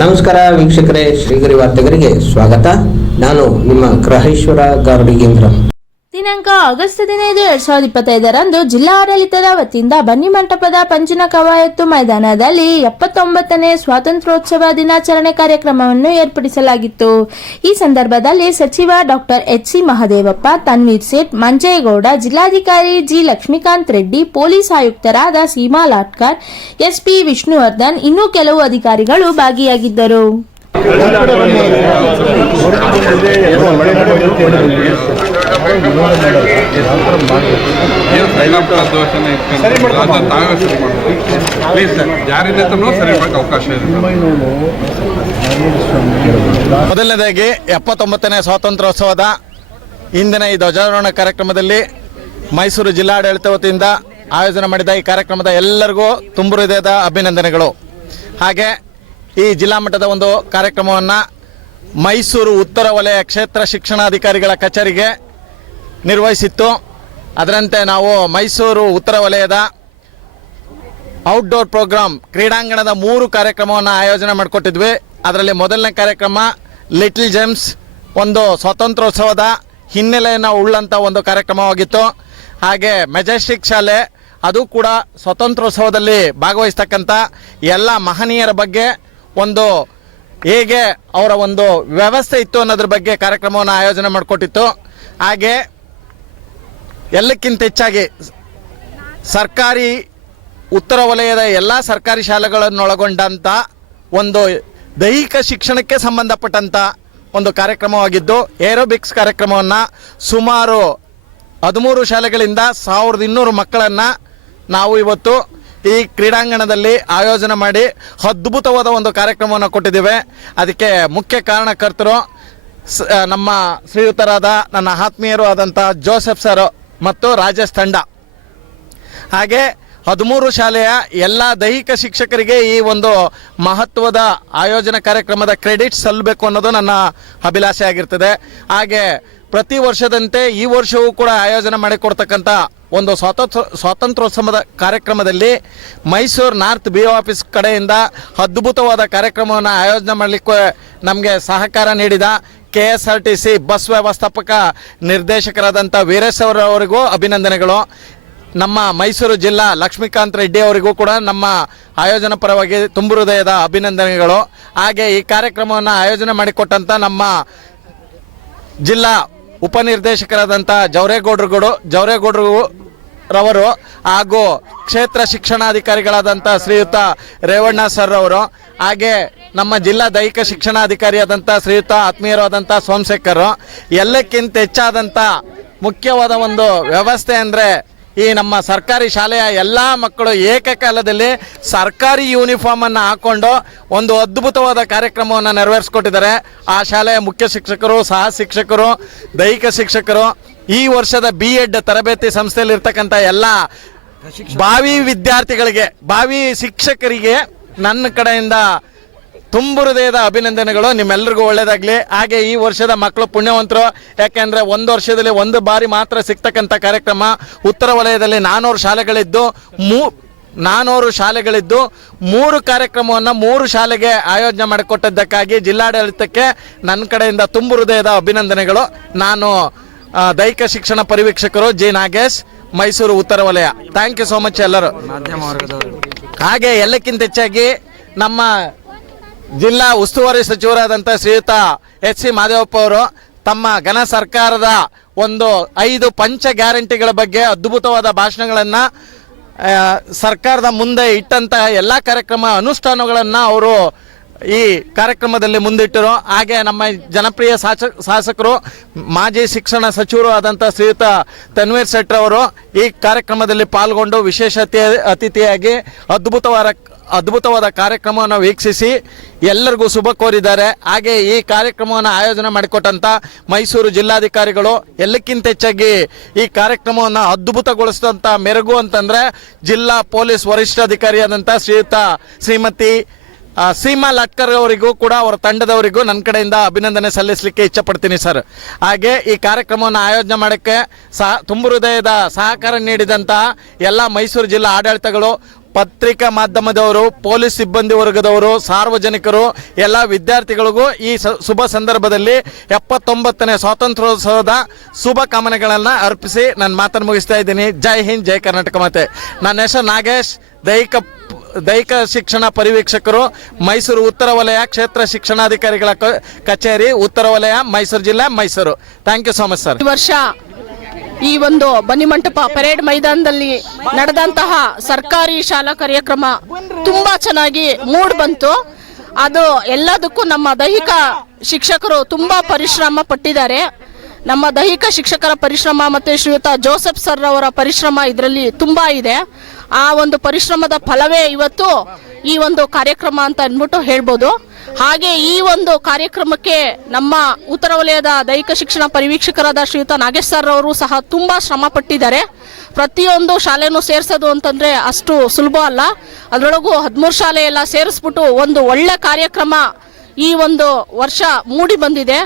ನಮಸ್ಕಾರ ವೀಕ್ಷಕರೇ, ಶ್ರೀಗರಿ ವಾರ್ತೆಗರಿಗೆ ಸ್ವಾಗತ. ನಾನು ನಿಮ್ಮ ಗ್ರಹೇಶ್ವರ ಗಾರ್ಡಿಗೇಂದ್ರ. ದಿನಾಂಕ ಆಗಸ್ಟ್ 15, 2025ರಂದು ಜಿಲ್ಲಾ ಆಡಳಿತದ ವತಿಯಿಂದ ಬನ್ನಿಮಂಟಪದ ಪಂಜಿನ ಕವಾಯತು ಮೈದಾನದಲ್ಲಿ 79ನೇ ಸ್ವಾತಂತ್ರ್ಯೋತ್ಸವ ದಿನಾಚರಣೆ ಕಾರ್ಯಕ್ರಮವನ್ನು ಏರ್ಪಡಿಸಲಾಗಿತ್ತು. ಈ ಸಂದರ್ಭದಲ್ಲಿ ಸಚಿವ ಡಾಕ್ಟರ್ ಎಚ್.ಸಿ. ಮಹದೇವಪ್ಪ, ತನ್ವೀರ್ ಸೇಠ್, ಮಂಜೇಗೌಡ, ಜಿಲ್ಲಾಧಿಕಾರಿ ಜಿ. ಲಕ್ಷ್ಮೀಕಾಂತ್ ರೆಡ್ಡಿ, ಪೊಲೀಸ್ ಆಯುಕ್ತರಾದ ಸೀಮಾ ಲಾಟ್ಕರ್, ಎಸ್ಪಿ ವಿಷ್ಣುವರ್ಧನ್, ಇನ್ನೂ ಕೆಲವು ಅಧಿಕಾರಿಗಳು ಭಾಗಿಯಾಗಿದ್ದರು. ಮೊದಲನೇದಾಗಿ 79ನೇ ಸ್ವಾತಂತ್ರ್ಯೋತ್ಸವದ ಇಂದಿನ ಈ ಧ್ವಜಾರೋಹಣ ಕಾರ್ಯಕ್ರಮದಲ್ಲಿ ಮೈಸೂರು ಜಿಲ್ಲಾಡಳಿತ ವತಿಯಿಂದ ಆಯೋಜನೆ ಮಾಡಿದ ಈ ಕಾರ್ಯಕ್ರಮದ ಎಲ್ಲರಿಗೂ ತುಂಬು ಹೃದಯದ ಅಭಿನಂದನೆಗಳು. ಹಾಗೆ ಈ ಜಿಲ್ಲಾ ಮಟ್ಟದ ಒಂದು ಕಾರ್ಯಕ್ರಮವನ್ನು ಮೈಸೂರು ಉತ್ತರ ವಲಯ ಕ್ಷೇತ್ರ ಶಿಕ್ಷಣಾಧಿಕಾರಿಗಳ ಕಚೇರಿಗೆ ನಿರ್ವಹಿಸಿತ್ತು. ಅದರಂತೆ ನಾವು ಮೈಸೂರು ಉತ್ತರ ವಲಯದ ಔಟ್ಡೋರ್ ಪ್ರೋಗ್ರಾಮ್ ಕ್ರೀಡಾಂಗಣದ 3 ಕಾರ್ಯಕ್ರಮವನ್ನು ಆಯೋಜನೆ ಮಾಡಿಕೊಟ್ಟಿದ್ವಿ. ಅದರಲ್ಲಿ ಮೊದಲನೇ ಕಾರ್ಯಕ್ರಮ ಲಿಟಲ್ ಜೆಮ್ಸ್, ಒಂದು ಸ್ವಾತಂತ್ರ್ಯೋತ್ಸವದ ಹಿನ್ನೆಲೆಯನ್ನು ಉಳ್ಳಂಥ ಒಂದು ಕಾರ್ಯಕ್ರಮವಾಗಿತ್ತು. ಹಾಗೆ ಮೆಜೆಸ್ಟಿಕ್ ಶಾಲೆ, ಅದು ಕೂಡ ಸ್ವಾತಂತ್ರ್ಯೋತ್ಸವದಲ್ಲಿ ಭಾಗವಹಿಸ್ತಕ್ಕಂಥ ಎಲ್ಲ ಮಹನೀಯರ ಬಗ್ಗೆ ಒಂದು ಹೇಗೆ ಅವರ ಒಂದು ವ್ಯವಸ್ಥೆ ಇತ್ತು ಅನ್ನೋದ್ರ ಬಗ್ಗೆ ಕಾರ್ಯಕ್ರಮವನ್ನು ಆಯೋಜನೆ ಮಾಡಿಕೊಟ್ಟಿತ್ತು. ಹಾಗೆ ಎಲ್ಲಕ್ಕಿಂತ ಹೆಚ್ಚಾಗಿ ಸರ್ಕಾರಿ ಉತ್ತರ ವಲಯದ ಎಲ್ಲ ಸರ್ಕಾರಿ ಶಾಲೆಗಳನ್ನೊಳಗೊಂಡಂಥ ಒಂದು ದೈಹಿಕ ಶಿಕ್ಷಣಕ್ಕೆ ಸಂಬಂಧಪಟ್ಟಂಥ ಒಂದು ಕಾರ್ಯಕ್ರಮವಾಗಿದ್ದು, ಏರೋಬಿಕ್ಸ್ ಕಾರ್ಯಕ್ರಮವನ್ನು ಸುಮಾರು 13 ಶಾಲೆಗಳಿಂದ 1200 ಮಕ್ಕಳನ್ನು ನಾವು ಇವತ್ತು ಈ ಕ್ರೀಡಾಂಗಣದಲ್ಲಿ ಆಯೋಜನೆ ಮಾಡಿ ಅದ್ಭುತವಾದ ಒಂದು ಕಾರ್ಯಕ್ರಮವನ್ನು ಕೊಟ್ಟಿದ್ದೇವೆ. ಅದಕ್ಕೆ ಮುಖ್ಯ ಕಾರಣಕರ್ತರು ನಮ್ಮ ಶ್ರೀಯುತರಾದ ನನ್ನ ಆತ್ಮೀಯರು ಆದಂಥ ಜೋಸೆಫ್ ಸರ್ ಮತ್ತು ರಾಜೇಶ್ ತಂಡ. ಹಾಗೆ 13 ಶಾಲೆಯ ಎಲ್ಲ ದೈಹಿಕ ಶಿಕ್ಷಕರಿಗೆ ಈ ಒಂದು ಮಹತ್ವದ ಆಯೋಜನಾ ಕಾರ್ಯಕ್ರಮದ ಕ್ರೆಡಿಟ್ ಸಲ್ಲಬೇಕು ಅನ್ನೋದು ನನ್ನ ಅಭಿಲಾಷೆ ಆಗಿರ್ತದೆ. ಹಾಗೆ ಪ್ರತಿ ವರ್ಷದಂತೆ ಈ ವರ್ಷವೂ ಕೂಡ ಆಯೋಜನೆ ಮಾಡಿಕೊಡ್ತಕ್ಕಂಥ ಒಂದು ಸ್ವಾತಂತ್ರ್ಯೋತ್ಸವದ ಕಾರ್ಯಕ್ರಮದಲ್ಲಿ ಮೈಸೂರು ನಾರ್ತ್ BO ಆಫೀಸ್ ಕಡೆಯಿಂದ ಅದ್ಭುತವಾದ ಕಾರ್ಯಕ್ರಮವನ್ನು ಆಯೋಜನೆ ಮಾಡಲಿಕ್ಕೆ ನಮಗೆ ಸಹಕಾರ ನೀಡಿದ KSRTC ಬಸ್ ವ್ಯವಸ್ಥಾಪಕ ನಿರ್ದೇಶಕರಾದಂಥ ವೀರೇಶ್ ಅವರವರಿಗೂ ಅಭಿನಂದನೆಗಳು. ನಮ್ಮ ಮೈಸೂರು ಜಿಲ್ಲಾ ಲಕ್ಷ್ಮೀಕಾಂತ್ ರೆಡ್ಡಿ ಅವರಿಗೂ ಕೂಡ ನಮ್ಮ ಆಯೋಜನಾ ಪರವಾಗಿ ತುಂಬು ಹೃದಯದ ಅಭಿನಂದನೆಗಳು. ಹಾಗೆ ಈ ಕಾರ್ಯಕ್ರಮವನ್ನು ಆಯೋಜನೆ ಮಾಡಿಕೊಟ್ಟಂಥ ನಮ್ಮ ಜಿಲ್ಲಾ ಉಪನಿರ್ದೇಶಕರಾದಂಥ ಜವರೇಗೌಡರು ರವರು ಹಾಗೂ ಕ್ಷೇತ್ರ ಶಿಕ್ಷಣಾಧಿಕಾರಿಗಳಾದಂಥ ಶ್ರೀಯುತ ರೇವಣ್ಣ ಸರ್ ಅವರು, ಹಾಗೆ ನಮ್ಮ ಜಿಲ್ಲಾ ದೈಹಿಕ ಶಿಕ್ಷಣಾಧಿಕಾರಿಯಾದಂಥ ಶ್ರೀಯುತ ಆತ್ಮೀಯರಾದಂಥ ಸೋಮಶೇಖರ್. ಎಲ್ಲಕ್ಕಿಂತ ಹೆಚ್ಚಾದಂಥ ಮುಖ್ಯವಾದ ಒಂದು ವ್ಯವಸ್ಥೆ ಅಂದರೆ ಈ ನಮ್ಮ ಸರ್ಕಾರಿ ಶಾಲೆಯ ಎಲ್ಲ ಮಕ್ಕಳು ಏಕಕಾಲದಲ್ಲಿ ಸರ್ಕಾರಿ ಯೂನಿಫಾರ್ಮನ್ನು ಹಾಕ್ಕೊಂಡು ಒಂದು ಅದ್ಭುತವಾದ ಕಾರ್ಯಕ್ರಮವನ್ನು ನೆರವೇರಿಸ್ಕೊಟ್ಟಿದ್ದಾರೆ. ಆ ಶಾಲೆಯ ಮುಖ್ಯ ಶಿಕ್ಷಕರು, ಸಹ ಶಿಕ್ಷಕರು, ದೈಹಿಕ ಶಿಕ್ಷಕರು, ಈ ವರ್ಷದ B.Ed ತರಬೇತಿ ಸಂಸ್ಥೆಯಲ್ಲಿರ್ತಕ್ಕಂಥ ಎಲ್ಲ ಭಾವಿ ವಿದ್ಯಾರ್ಥಿಗಳಿಗೆ, ಭಾವಿ ಶಿಕ್ಷಕರಿಗೆ ನನ್ನ ಕಡೆಯಿಂದ ತುಂಬು ಹೃದಯದ ಅಭಿನಂದನೆಗಳು. ನಿಮ್ಮೆಲ್ಲರಿಗೂ ಒಳ್ಳೆಯದಾಗಲಿ. ಹಾಗೆ ಈ ವರ್ಷದ ಮಕ್ಕಳು ಪುಣ್ಯವಂತರು, ಯಾಕೆಂದರೆ ಒಂದು ವರ್ಷದಲ್ಲಿ ಒಂದು ಬಾರಿ ಮಾತ್ರ ಸಿಗ್ತಕ್ಕಂಥ ಕಾರ್ಯಕ್ರಮ. ಉತ್ತರ ವಲಯದಲ್ಲಿ 400 ಶಾಲೆಗಳಿದ್ದು 3 ಕಾರ್ಯಕ್ರಮವನ್ನು 3 ಶಾಲೆಗೆ ಆಯೋಜನೆ ಮಾಡಿಕೊಟ್ಟಿದ್ದಕ್ಕಾಗಿ ಜಿಲ್ಲಾಡಳಿತಕ್ಕೆ ನನ್ನ ಕಡೆಯಿಂದ ತುಂಬು ಹೃದಯದ ಅಭಿನಂದನೆಗಳು. ನಾನು ದೈಹಿಕ ಶಿಕ್ಷಣ ಪರಿವೀಕ್ಷಕರು ಜಿ ನಾಗೇಶ್, ಮೈಸೂರು ಉತ್ತರ ವಲಯ. ಥ್ಯಾಂಕ್ ಯು ಸೋ ಮಚ್ ಎಲ್ಲರೂ. ಹಾಗೆ ಎಲ್ಲಕ್ಕಿಂತ ಹೆಚ್ಚಾಗಿ ನಮ್ಮ ಜಿಲ್ಲಾ ಉಸ್ತುವಾರಿ ಸಚಿವರಾದಂಥ ಶ್ರೀಯುತ ಎಚ್.ಸಿ. ಮಹದೇವಪ್ಪ ಅವರು ತಮ್ಮ ಘನ ಸರ್ಕಾರದ ಒಂದು 5 ಪಂಚ ಗ್ಯಾರಂಟಿಗಳ ಬಗ್ಗೆ ಅದ್ಭುತವಾದ ಭಾಷಣಗಳನ್ನು ಸರ್ಕಾರದ ಮುಂದೆ ಇಟ್ಟಂಥ ಎಲ್ಲ ಕಾರ್ಯಕ್ರಮ ಅನುಷ್ಠಾನಗಳನ್ನು ಅವರು ಈ ಕಾರ್ಯಕ್ರಮದಲ್ಲಿ ಮುಂದಿಟ್ಟರು. ಹಾಗೆ ನಮ್ಮ ಜನಪ್ರಿಯ ಶಾಸಕರು, ಮಾಜಿ ಶಿಕ್ಷಣ ಸಚಿವರು ಆದಂಥ ಶ್ರೀಯುತ ತನ್ವೀರ್ ಸೇಠ್ ಅವರು ಈ ಕಾರ್ಯಕ್ರಮದಲ್ಲಿ ಪಾಲ್ಗೊಂಡು ವಿಶೇಷ ಅತಿಥಿಯಾಗಿ ಅದ್ಭುತವಾದ ಕಾರ್ಯಕ್ರಮವನ್ನು ವೀಕ್ಷಿಸಿ ಎಲ್ಲರಿಗೂ ಶುಭ ಕೋರಿದ್ದಾರೆ. ಹಾಗೆ ಈ ಕಾರ್ಯಕ್ರಮವನ್ನು ಆಯೋಜನೆ ಮಾಡಿಕೊಟ್ಟಂಥ ಮೈಸೂರು ಜಿಲ್ಲಾಧಿಕಾರಿಗಳು, ಎಲ್ಲಕ್ಕಿಂತ ಹೆಚ್ಚಾಗಿ ಈ ಕಾರ್ಯಕ್ರಮವನ್ನು ಅದ್ಭುತಗೊಳಿಸಿದಂಥ ಮೆರುಗು ಅಂತಂದರೆ ಜಿಲ್ಲಾ ಪೊಲೀಸ್ ವರಿಷ್ಠಾಧಿಕಾರಿಯಾದಂಥ ಶ್ರೀಮತಿ ಸೀಮಾ ಲಾಟ್ಕರ್ ಅವರಿಗೂ ಕೂಡ ಅವರ ತಂಡದವರಿಗೂ ನನ್ನ ಕಡೆಯಿಂದ ಅಭಿನಂದನೆ ಸಲ್ಲಿಸಲಿಕ್ಕೆ ಇಚ್ಛಪಡ್ತೀನಿ ಸರ್. ಹಾಗೆ ಈ ಕಾರ್ಯಕ್ರಮವನ್ನು ಆಯೋಜನೆ ಮಾಡೋಕ್ಕೆ ತುಂಬು ಹೃದಯದ ಸಹಕಾರ ನೀಡಿದಂಥ ಎಲ್ಲ ಮೈಸೂರು ಜಿಲ್ಲಾ ಆಡಳಿತಗಳು, ಪತ್ರಿಕಾ ಮಾಧ್ಯಮದವರು, ಪೊಲೀಸ್ ಸಿಬ್ಬಂದಿ ವರ್ಗದವರು, ಸಾರ್ವಜನಿಕರು, ಎಲ್ಲ ವಿದ್ಯಾರ್ಥಿಗಳಿಗೂ ಈ ಶುಭ ಸಂದರ್ಭದಲ್ಲಿ 79ನೇ ಸ್ವಾತಂತ್ರ್ಯೋತ್ಸವದ ಶುಭ ಕಾಮನೆಗಳನ್ನು ಅರ್ಪಿಸಿ ನನ್ನ ಮಾತನ್ನು ಮುಗಿಸ್ತಾ ಇದ್ದೀನಿ. ಜೈ ಹಿಂದ್, ಜೈ ಕರ್ನಾಟಕ ಮಾತೆ. ನನ್ನ ಹೆಸರು ನಾಗೇಶ್, ದೈಹಿಕ ಶಿಕ್ಷಣ ಪರಿವೀಕ್ಷಕರು, ಮೈಸೂರು ಉತ್ತರ ವಲಯ ಕ್ಷೇತ್ರ ಶಿಕ್ಷಣಾಧಿಕಾರಿಗಳ ಕಚೇರಿ, ಉತ್ತರ ವಲಯ, ಮೈಸೂರು ಜಿಲ್ಲೆ, Mysuru. Thank you so much sir. ಈ ವರ್ಷ ಈ ಒಂದು ಬನ್ನಿಮಂಟಪ ಪರೇಡ್ ಮೈದಾನದಲ್ಲಿ ನಡೆದಂತಹ ಸರ್ಕಾರಿ ಶಾಲಾ ಕಾರ್ಯಕ್ರಮ ತುಂಬಾ ಚೆನ್ನಾಗಿ ಮೂಡ್ ಬಂತು. ಅದು ಎಲ್ಲದಕ್ಕೂ ನಮ್ಮ ದೈಹಿಕ ಶಿಕ್ಷಕರು ತುಂಬಾ ಪರಿಶ್ರಮ ಪಟ್ಟಿದ್ದಾರೆ. ನಮ್ಮ ದೈಹಿಕ ಶಿಕ್ಷಕರ ಪರಿಶ್ರಮ ಮತ್ತು ಶ್ರೀಯುತ ಜೋಸೆಫ್ ಸರ್ ಅವರ ಪರಿಶ್ರಮ ಇದರಲ್ಲಿ ತುಂಬಾ ಇದೆ. ಆ ಒಂದು ಪರಿಶ್ರಮದ ಫಲವೇ ಇವತ್ತು ಈ ಒಂದು ಕಾರ್ಯಕ್ರಮ ಅಂತ ಅಂದ್ಬಿಟ್ಟು ಹೇಳ್ಬೋದು. ಹಾಗೆ ಈ ಒಂದು ಕಾರ್ಯಕ್ರಮಕ್ಕೆ ನಮ್ಮ ಉತ್ತರ ವಲಯದ ದೈಹಿಕ ಶಿಕ್ಷಣ ಪರಿವೀಕ್ಷಕರಾದ ಶ್ರೀಯುತ ನಾಗೇಶ್ ಸರ್ ಅವರು ಸಹ ತುಂಬಾ ಶ್ರಮ ಪಟ್ಟಿದ್ದಾರೆ. ಪ್ರತಿಯೊಂದು ಶಾಲೆನೂ ಸೇರಿಸೋದು ಅಂತಂದ್ರೆ ಅಷ್ಟು ಸುಲಭ ಅಲ್ಲ. ಅದರೊಳಗೂ 13 ಶಾಲೆ ಎಲ್ಲ ಸೇರಿಸ್ಬಿಟ್ಟು ಒಂದು ಒಳ್ಳೆ ಕಾರ್ಯಕ್ರಮ ಈ ಒಂದು ವರ್ಷ ಮೂಡಿ ಬಂದಿದೆ.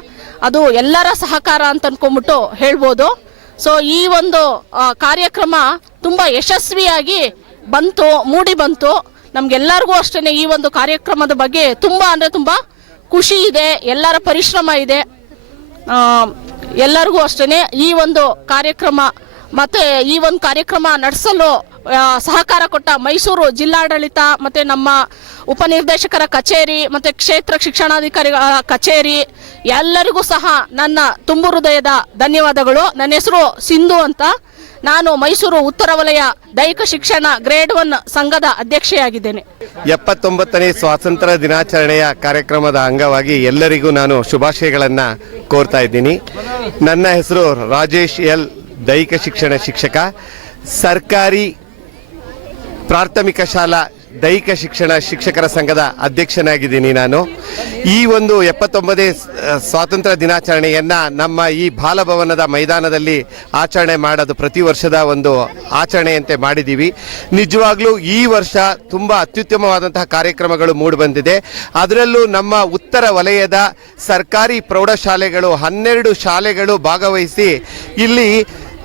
ಅದು ಎಲ್ಲರ ಸಹಕಾರ ಅಂತ ಅನ್ಕೊಂಡ್ಬಿಟ್ಟು ಹೇಳ್ಬೋದು. ಸೊ ಈ ಒಂದು ಕಾರ್ಯಕ್ರಮ ತುಂಬಾ ಯಶಸ್ವಿಯಾಗಿ ಬಂತು, ಮೂಡಿ ಬಂತು. ನಮ್ಗೆಲ್ಲರಿಗೂ ಅಷ್ಟೇ ಈ ಒಂದು ಕಾರ್ಯಕ್ರಮದ ಬಗ್ಗೆ ತುಂಬಾ ಅಂದ್ರೆ ತುಂಬಾ ಖುಷಿ ಇದೆ. ಎಲ್ಲರ ಪರಿಶ್ರಮ ಇದೆ. ಎಲ್ಲರಿಗೂ ಅಷ್ಟೇ ಈ ಒಂದು ಕಾರ್ಯಕ್ರಮ ಮತ್ತೆ ಈ ಒಂದು ಕಾರ್ಯಕ್ರಮ ನಡೆಸಲು ಸಹಕಾರ ಕೊಟ್ಟ ಮೈಸೂರು ಜಿಲ್ಲಾಡಳಿತ ಮತ್ತೆ ನಮ್ಮ ಉಪನಿರ್ದೇಶಕರ ಕಚೇರಿ ಮತ್ತೆ ಕ್ಷೇತ್ರ ಶಿಕ್ಷಣಾಧಿಕಾರಿಗಳ ಕಚೇರಿ ಎಲ್ಲರಿಗೂ ಸಹ ನನ್ನ ತುಂಬು ಹೃದಯದ ಧನ್ಯವಾದಗಳು. ನನ್ನ ಹೆಸರು ಸಿಂಧು ಅಂತ. ನಾನು ಮೈಸೂರು ಉತ್ತರ ವಲಯ ದೈಹಿಕ ಶಿಕ್ಷಣ ಗ್ರೇಡ್ 1 ಸಂಘದ ಅಧ್ಯಕ್ಷೆಯಾಗಿದ್ದೇನೆ. 79ನೇ ಸ್ವಾತಂತ್ರ್ಯ ದಿನಾಚರಣೆಯ ಕಾರ್ಯಕ್ರಮದ ಅಂಗವಾಗಿ ಎಲ್ಲರಿಗೂ ನಾನು ಶುಭಾಶಯಗಳನ್ನು ಕೋರ್ತಾ ಇದ್ದೀನಿ. ನನ್ನ ಹೆಸರು ರಾಜೇಶ್ ಎಲ್, ದೈಹಿಕ ಶಿಕ್ಷಣ ಶಿಕ್ಷಕ, ಸರ್ಕಾರಿ ಪ್ರಾಥಮಿಕ ಶಾಲಾ ದೈಹಿಕ ಶಿಕ್ಷಣ ಶಿಕ್ಷಕರ ಸಂಘದ ಅಧ್ಯಕ್ಷನಾಗಿದ್ದೀನಿ ನಾನು. ಈ ಒಂದು 79ನೇ ಸ್ವಾತಂತ್ರ್ಯ ದಿನಾಚರಣೆಯನ್ನು ನಮ್ಮ ಈ ಬಾಲಭವನದ ಮೈದಾನದಲ್ಲಿ ಆಚರಣೆ ಮಾಡೋದು ಪ್ರತಿ ವರ್ಷದ ಒಂದು ಆಚರಣೆಯಂತೆ ಮಾಡಿದ್ದೀವಿ. ನಿಜವಾಗ್ಲೂ ಈ ವರ್ಷ ತುಂಬ ಅತ್ಯುತ್ತಮವಾದಂತಹ ಕಾರ್ಯಕ್ರಮಗಳು ಮೂಡಿಬಂದಿದೆ. ಅದರಲ್ಲೂ ನಮ್ಮ ಉತ್ತರ ವಲಯದ ಸರ್ಕಾರಿ ಪ್ರೌಢಶಾಲೆಗಳು 12 ಶಾಲೆಗಳು ಭಾಗವಹಿಸಿ ಇಲ್ಲಿ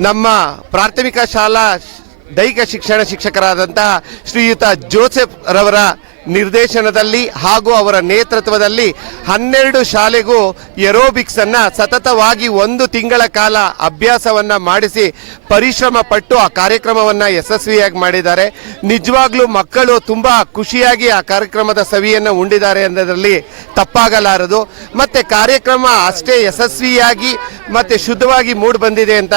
ನಮ್ಮ ಪ್ರಾಥಮಿಕ ಶಾಲಾ ದೈಹಿಕ ಶಿಕ್ಷಣ ಶಿಕ್ಷಕರಾದಂತಹ ಶ್ರೀಯುತ ಜೋಸೆಫ್ ರವರ ನಿರ್ದೇಶನದಲ್ಲಿ ಹಾಗೂ ಅವರ ನೇತೃತ್ವದಲ್ಲಿ 12 ಶಾಲೆಗೂ ಏರೋಬಿಕ್ಸ್ ಅನ್ನ ಸತತವಾಗಿ 1 ತಿಂಗಳ ಕಾಲ ಅಭ್ಯಾಸವನ್ನ ಮಾಡಿಸಿ ಪರಿಶ್ರಮ ಪಟ್ಟು ಆ ಕಾರ್ಯಕ್ರಮವನ್ನ ಯಶಸ್ವಿಯಾಗಿ ಮಾಡಿದ್ದಾರೆ. ನಿಜವಾಗ್ಲೂ ಮಕ್ಕಳು ತುಂಬಾ ಖುಷಿಯಾಗಿ ಆ ಕಾರ್ಯಕ್ರಮದ ಸವಿಯನ್ನು ಉಂಡಿದ್ದಾರೆ ಅನ್ನೋದ್ರಲ್ಲಿ ತಪ್ಪಾಗಲಾರದು. ಮತ್ತೆ ಕಾರ್ಯಕ್ರಮ ಅಷ್ಟೇ ಯಶಸ್ವಿಯಾಗಿ ಮತ್ತೆ ಶುದ್ಧವಾಗಿ ಮೂಡಿ ಬಂದಿದೆ ಅಂತ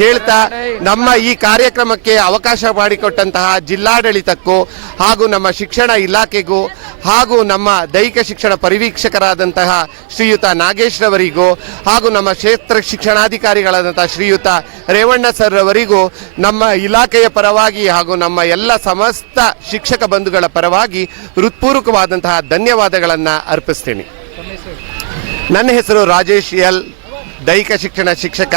ಹೇಳ್ತಾ ನಮ್ಮ ಈ ಕಾರ್ಯಕ್ರಮಕ್ಕೆ ಅವಕಾಶ ಮಾಡಿಕೊಟ್ಟಂತಹ ಜಿಲ್ಲಾಡಳಿತಕ್ಕೂ ಹಾಗೂ ನಮ್ಮ ಶಿಕ್ಷಣ ಇಲಾಖೆಗೂ ಹಾಗೂ ನಮ್ಮ ದೈಹಿಕ ಶಿಕ್ಷಣ ಪರಿವೀಕ್ಷಕರಾದಂತಹ ಶ್ರೀಯುತ ನಾಗೇಶ್ ರವರಿಗೂ ಹಾಗೂ ನಮ್ಮ ಕ್ಷೇತ್ರ ಶಿಕ್ಷಣಾಧಿಕಾರಿಗಳಾದಂತಹ ಶ್ರೀಯುತ ರೇವಣ್ಣ ಸರ್ ರವರಿಗೂ ನಮ್ಮ ಇಲಾಖೆಯ ಪರವಾಗಿ ಹಾಗೂ ನಮ್ಮ ಎಲ್ಲ ಸಮಸ್ತ ಶಿಕ್ಷಕ ಬಂಧುಗಳ ಪರವಾಗಿ ಹೃತ್ಪೂರ್ವಕವಾದಂತಹ ಧನ್ಯವಾದಗಳನ್ನು ಅರ್ಪಿಸ್ತೀನಿ. ನನ್ನ ಹೆಸರು ರಾಜೇಶ್ ಎಲ್, ದೈಹಿಕ ಶಿಕ್ಷಣ ಶಿಕ್ಷಕ,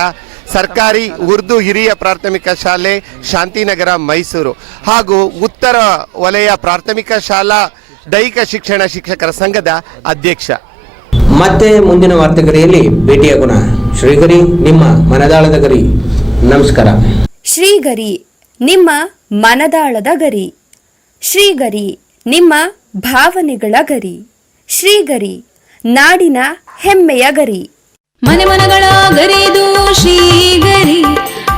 ಸರ್ಕಾರಿ ಉರ್ದು ಹಿರಿಯ ಪ್ರಾಥಮಿಕ ಶಾಲೆ ಶಾಂತಿನಗರ ಮೈಸೂರು ಹಾಗೂ ಉತ್ತರ ವಲಯ ಪ್ರಾಥಮಿಕ ಶಾಲಾ ದೈಹಿಕ ಶಿಕ್ಷಣ ಶಿಕ್ಷಕರ ಸಂಘದ ಅಧ್ಯಕ್ಷ. ಮತ್ತೆ ಮುಂದಿನ ವಾರ್ತೆಗರಿಯಲ್ಲಿ ಭೇಟಿಯಾಗೋಣ. ಶ್ರೀಗರಿ, ನಿಮ್ಮ ಮನದಾಳದ ಗರಿ. ನಮಸ್ಕಾರ. ಶ್ರೀಗರಿ, ನಿಮ್ಮ ಮನದಾಳದ ಗರಿ. ಶ್ರೀಗರಿ, ನಿಮ್ಮ ಭಾವನೆಗಳ ಗರಿ. ಶ್ರೀಗರಿ, ನಾಡಿನ ಹೆಮ್ಮೆಯ ಗರಿ. ಮನೆ ಮನಗಳ ಗರಿದು ಶ್ರೀಗರಿ,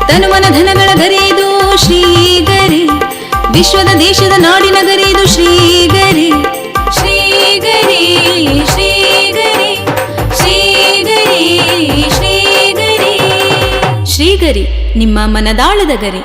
ತನು ಮನ ಧನಗಳ ಗರಿದು ಶ್ರೀಗರಿ, ವಿಶ್ವದ ದೇಶದ ನಾಡಿನ ಗರಿದು ಶ್ರೀಗರಿ. ಶ್ರೀಗರಿ ಶ್ರೀಗರಿ ಶ್ರೀಗರಿ ಶ್ರೀಗರಿ ಶ್ರೀಗರಿ, ನಿಮ್ಮ ಮನದಾಳದ ಗರಿ.